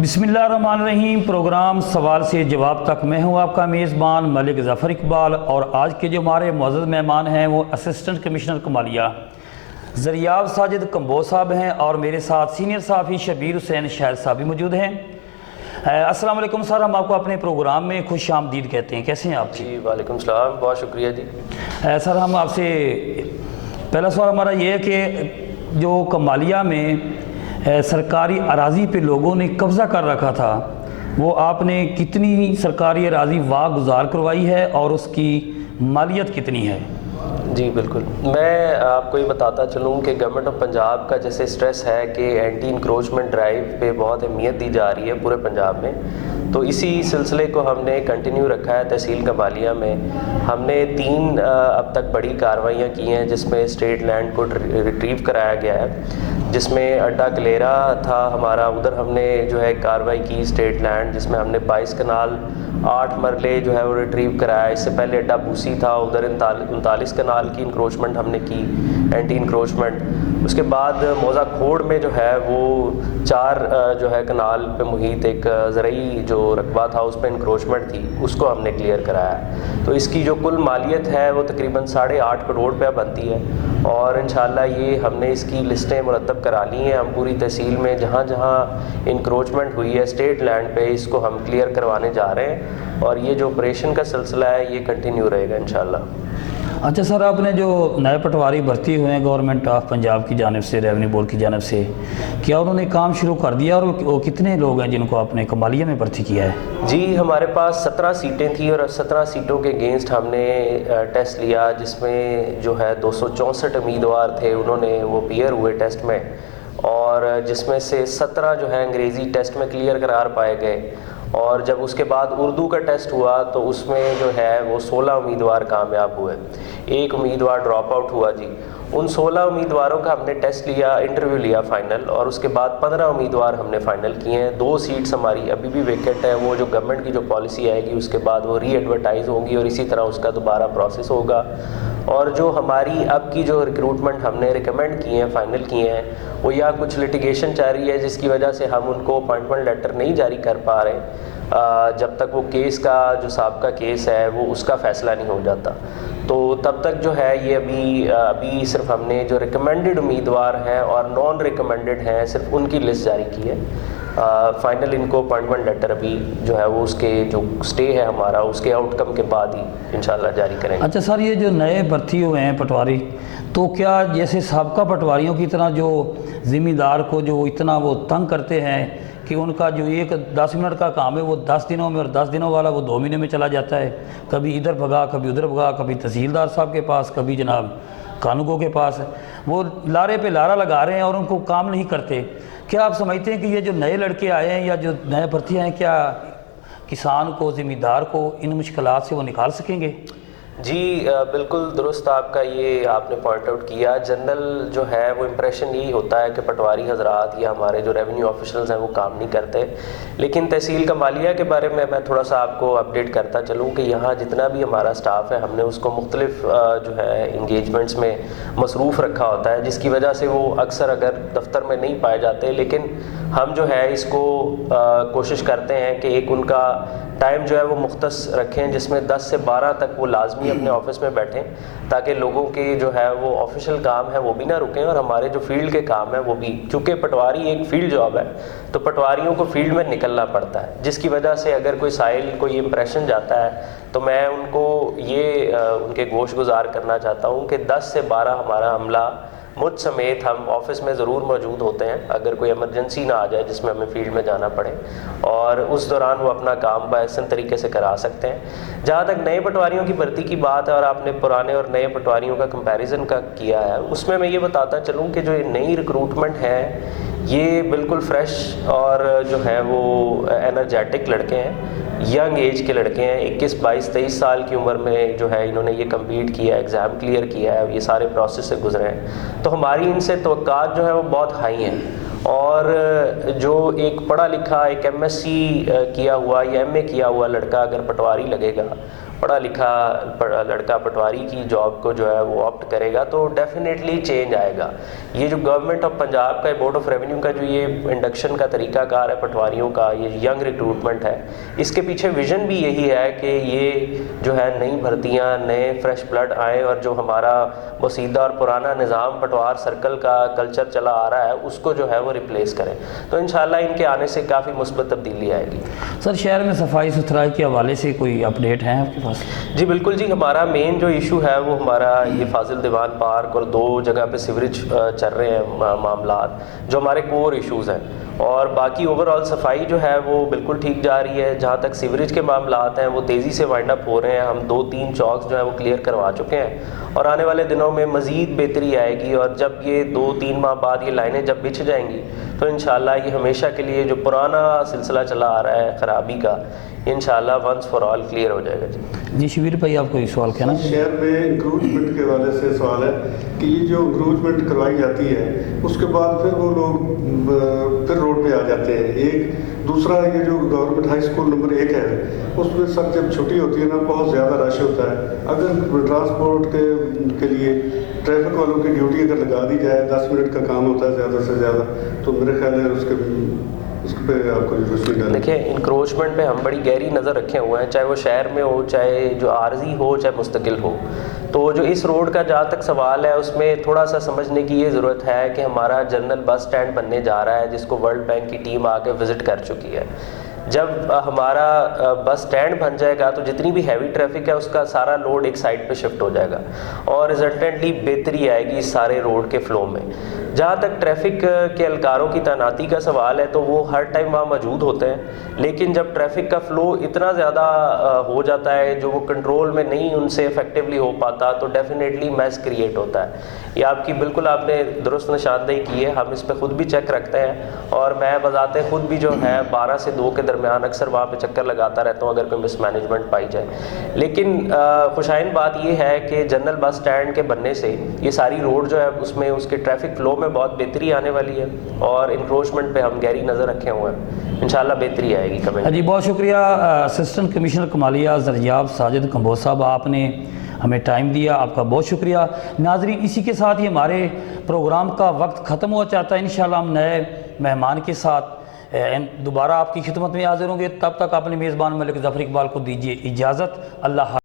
बिस्मिल्लाहिर्रहमानिर्रहीम। प्रोग्राम सवाल से जवाब तक मैं हूं आपका मेज़बान मलिक ज़फ़र इकबाल, और आज के जो हमारे मुअज़्ज़ज़ मेहमान हैं वो असिस्टेंट कमिश्नर कमालिया ज़रियाब साजिद कंबोज साहब हैं, और मेरे साथ सीनियर सहाफ़ी शबीर हुसैन शाहिद साहब भी मौजूद हैं। अस्सलाम वालेकुम सर, हम आपको अपने प्रोग्राम में खुश आमदीद कहते हैं। कैसे हैं आप? जी वालेकुम सलाम, बहुत शुक्रिया जी। सर, हम आपसे पहला सवाल हमारा ये है कि जो कमालिया में सरकारी अराज़ी पे लोगों ने कब्ज़ा कर रखा था, वो आपने कितनी सरकारी अराज़ी वागुज़ार करवाई है और उसकी मालियत कितनी है? जी बिल्कुल, मैं आपको ये बताता चलूँ कि गवर्नमेंट ऑफ पंजाब का जैसे स्ट्रेस है कि एंटी इंक्रोचमेंट ड्राइव पे बहुत अहमियत दी जा रही है पूरे पंजाब में, तो इसी सिलसिले को हमने कंटिन्यू रखा है। तहसील कमालिया में हमने 3 अब तक बड़ी कार्रवाइयाँ की हैं, जिसमें स्टेट लैंड को रिट्रीव कराया गया है, जिसमें अड्डा कलेरा था हमारा, उधर हमने जो है कार्रवाई की स्टेट लैंड, जिसमें हमने 22 कनाल 8 मरले जो है वो रिट्रीव कराया। इससे पहले अड्डा बूसी था, उधर 39 कनाल की इंक्रोचमेंट हमने की, एंटी इंक्रोचमेंट। उसके बाद मौजा खोड़ में जो है वो 4 जो है कनाल पे मुहित एक ज़रई जो रकबा था उस पर इंक्रोचमेंट थी, उसको हमने क्लियर कराया। तो इसकी जो कुल मालियत है वो तकरीबन 8.5 करोड़ रुपया बनती है, और इंशाल्लाह ये हमने इसकी लिस्टें मुरतब करा ली हैं। हम पूरी तहसील में जहाँ जहाँ इंक्रोचमेंट हुई है स्टेट लैंड पे, इसको हम क्लियर करवाने जा रहे हैं, और ये जो ऑपरेशन का सिलसिला है ये कंटिन्यू रहेगा इंशाल्लाह। अच्छा सर, आपने जो नए पटवारी भर्ती हुए हैं गवर्नमेंट ऑफ पंजाब की जानिब से, रेवेन्यू बोर्ड की जानिब से, क्या उन्होंने काम शुरू कर दिया, और वो कितने लोग हैं जिनको आपने कमालिया में भर्ती किया है? जी, हमारे पास 17 सीटें थी, और 17 सीटों के अगेंस्ट हमने टेस्ट लिया, जिसमें जो है 264 उम्मीदवार थे, उन्होंने वो क्लियर हुए टेस्ट में, और जिसमें से 17 जो है अंग्रेज़ी टेस्ट में क्लियर करार पाए गए, और जब उसके बाद उर्दू का टेस्ट हुआ तो उसमें जो है वो 16 उम्मीदवार कामयाब हुए, 1 उम्मीदवार ड्रॉप आउट हुआ जी। उन 16 उम्मीदवारों का हमने टेस्ट लिया, इंटरव्यू लिया फ़ाइनल, और उसके बाद 15 उम्मीदवार हमने फ़ाइनल किए हैं। 2 सीट्स हमारी अभी भी वेकेंट है, वो जो गवर्नमेंट की जो पॉलिसी आएगी उसके बाद वो री एडवर्टाइज होंगी, और इसी तरह उसका दोबारा प्रोसेस होगा। और जो हमारी अब की जो रिक्रूटमेंट हमने रिकमेंड किए हैं, फ़ाइनल किए हैं, वो या कुछ लिटिगेशन चल रही है जिसकी वजह से हम उनको अपॉइंटमेंट लेटर नहीं जारी कर पा रहे जब तक वो केस का जो साबका केस है वो उसका फ़ैसला नहीं हो जाता। तो तब तक जो है ये अभी सिर्फ हमने जो रिकमेंडेड उम्मीदवार हैं और नॉन रिकमेंडेड हैं सिर्फ उनकी लिस्ट जारी की है। फ़ाइनल इनको अपॉइंटमेंट लेटर अभी जो है वो उसके जो स्टे है हमारा उसके आउटकम के बाद ही इंशाल्लाह जारी करेंगे। अच्छा सर, ये जो नए भर्ती हुए हैं पटवारी, तो क्या जैसे साबका पटवारियों की तरह जो ज़िम्मेदार को जो इतना वो तंग करते हैं कि उनका जो एक 10 मिनट का काम है वो 10 दिनों में, और 10 दिनों वाला वो 2 महीने में चला जाता है, कभी इधर भगा कभी उधर भगा, कभी तहसीलदार साहब के पास, कभी जनाब कानूनगो के पास, वो लारे पे लारा लगा रहे हैं और उनको काम नहीं करते। क्या आप समझते हैं कि ये जो नए लड़के आए हैं या जो नए भर्ती आए हैं, क्या किसान को, ज़िम्मेदार को इन मुश्किलात से वो निकाल सकेंगे? जी बिल्कुल दुरुस्त आपका ये आपने पॉइंट आउट किया। जनरल जो है वो इम्प्रेशन यही होता है कि पटवारी हजरात या हमारे जो रेवेन्यू ऑफिशियल्स हैं वो काम नहीं करते, लेकिन तहसील कमालिया के बारे में मैं थोड़ा सा आपको अपडेट करता चलूँ कि यहाँ जितना भी हमारा स्टाफ है हमने उसको मुख्तलिफ जो है इंगेजमेंट्स में मसरूफ़ रखा होता है, जिसकी वजह से वो अक्सर अगर दफ्तर में नहीं पाए जाते, लेकिन हम जो है इसको कोशिश करते हैं कि एक उनका टाइम जो है वो मुख्तस रखें, जिसमें 10 से 12 तक वो लाजमी अपने ऑफिस में बैठें, ताकि लोगों के जो है वो ऑफिशियल काम है वो भी ना रुकें, और हमारे जो फील्ड के काम है वो भी, क्योंकि पटवारी एक फील्ड जॉब है तो पटवारियों को फील्ड में निकलना पड़ता है, जिसकी वजह से अगर कोई साइल कोई इम्प्रेशन जाता है तो मैं उनको ये उनके गोश गुजार करना चाहता हूँ कि 10 से 12 हमारा अमला मुझ समेत हम ऑफिस में ज़रूर मौजूद होते हैं, अगर कोई इमरजेंसी ना आ जाए जिसमें हमें फील्ड में जाना पड़े, और उस दौरान वो अपना काम बाहसन तरीके से करा सकते हैं। जहाँ तक नए पटवारियों की भर्ती की बात है, और आपने पुराने और नए पटवारियों का कंपैरिजन का किया है, उसमें मैं ये बताता चलूँ कि जो ये नई रिक्रूटमेंट है ये बिल्कुल फ्रेश और जो है वो एनर्जेटिक लड़के हैं, यंग एज के लड़के हैं, 21, 22, 23 साल की उम्र में जो है इन्होंने ये कम्पीट किया, एग्ज़ाम क्लियर किया है, ये सारे प्रोसेस से गुजरे हैं, तो हमारी इनसे तवक्कात जो है वो बहुत हाई हैं। और जो एक पढ़ा लिखा एक MSc किया हुआ या MA किया हुआ लड़का अगर पटवारी लगेगा, پڑھا لکھا لڑکا پٹواری کی جاب کو جو ہے وہ آپٹ کرے گا تو ڈیفینیٹلی چینج آئے گا. یہ جو گورنمنٹ آف پنجاب کا بورڈ آف ریونیو کا جو یہ انڈکشن کا طریقہ کار ہے پٹواریوں کا, یہ ینگ ریکروٹمنٹ ہے, اس کے پیچھے ویژن بھی یہی ہے کہ یہ جو ہے نئی بھرتیاں, نئے فریش بلڈ آئیں اور جو ہمارا بسیدہ اور پرانا نظام پٹوار سرکل کا کلچر چلا آ رہا ہے اس کو جو ہے وہ ریپلیس کریں. تو انشاءاللہ ان کے آنے سے کافی مثبت تبدیلی آئے گی. سر شہر میں صفائی ستھرائی کے حوالے سے کوئی اپڈیٹ ہیں آپ کے پاس؟ جی بالکل جی, ہمارا مین جو ایشو ہے وہ ہمارا یہ فاضل دیوان پارک اور 2 جگہ پہ سیوریج چل رہے ہیں معاملات جو ہمارے کور ایشوز ہیں, اور باقی اوور آل صفائی جو ہے وہ بالکل ٹھیک جا رہی ہے. جہاں تک سیوریج کے معاملات ہیں وہ تیزی سے وائنڈ اپ ہو رہے ہیں. ہم 2-3 چوکس جو ہیں وہ کلیئر کروا چکے ہیں اور آنے والے دنوں میں مزید بہتری آئے گی, اور جب یہ 2-3 ماہ بعد یہ لائنیں جب بچھ جائیں گی تو انشاءاللہ یہ ہمیشہ کے لیے جو پرانا سلسلہ چلا آ رہا ہے خرابی کا, انشاءاللہ ونس فار آل کلیئر ہو جائے گا. جی شبیر بھائی آپ کوئی سوال کہنا؟ شہر میں انکروچمنٹ کے حوالے سے سوال ہے کہ یہ جو انکروچمنٹ کروائی جاتی ہے اس کے بعد پھر وہ لوگ پھر روڈ پہ آ جاتے ہیں. ایک دوسرا یہ جو گورنمنٹ ہائی اسکول نمبر 1 ہے اس میں سر جب چھٹی ہوتی ہے نا بہت زیادہ رش ہوتا ہے. اگر ٹرانسپورٹ کے لیے ٹریفک والوں کی ڈیوٹی اگر لگا دی جائے, 10 منٹ کا کام ہوتا ہے زیادہ سے زیادہ, تو میرے خیال ہے اس پہ آپ کو روشنی ڈالیں. دیکھیں انکروچمنٹ پہ ہم بڑی گہری نظر رکھے ہوئے ہیں, چاہے وہ شہر میں ہو, چاہے جو عارضی ہو, چاہے مستقل ہو. تو جو اس روڈ کا جہاں تک سوال ہے اس میں تھوڑا سا سمجھنے کی یہ ضرورت ہے کہ ہمارا جنرل بس اسٹینڈ بننے جا رہا ہے جس کو ورلڈ بینک کی ٹیم آ کے وزٹ کر چکی ہے. جب ہمارا بس اسٹینڈ بن جائے گا تو جتنی بھی ہیوی ٹریفک ہے اس کا سارا لوڈ ایک سائڈ پہ شفٹ ہو جائے گا اور ریزلٹنٹلی بہتری آئے گی اس سارے روڈ کے فلو میں. جہاں تک ٹریفک کے اہلکاروں کی تعیناتی کا سوال ہے تو وہ ہر ٹائم وہاں موجود ہوتے ہیں, لیکن جب ٹریفک کا فلو اتنا زیادہ ہو جاتا ہے جو وہ کنٹرول میں نہیں ان سے افیکٹولی ہو پاتا تو ڈیفینیٹلی میس کریٹ ہوتا ہے. یہ آپ کی بالکل آپ نے درست نشاندہی کی ہے, ہم اس پہ خود بھی چیک رکھتے ہیں اور میں بذات خود بھی جو ہے 12 سے 2 کے درمیان اکثر وہاں پہ چکر لگاتا رہتا ہوں اگر کوئی مس مینجمنٹ پائی جائے. لیکن خوشائن بات یہ ہے کہ جنرل بس اسٹینڈ کے بننے سے یہ ساری روڈ جو ہے اس میں اس کے ٹریفک فلو میں بہت بہتری آنے والی ہے اور انکروچمنٹ پہ ہم گہری نظر رکھے ہوئے ہیں, انشاءاللہ بہتری آئے گی. جی بہت شکریہ اسسٹنٹ کمشنر کمالیہ زریاب ساجد کمبوز صاحب, آپ نے ہمیں ٹائم دیا, آپ کا بہت شکریہ. ناظرین اسی کے ساتھ ہی ہمارے پروگرام کا وقت ختم ہو جاتا ہے. انشاءاللہ ہم نئے مہمان کے ساتھ دوبارہ آپ کی خدمت میں حاضر ہوں گے. تب تک اپنے میزبان ملک ظفر اقبال کو دیجیے اجازت. اللہ حافظ.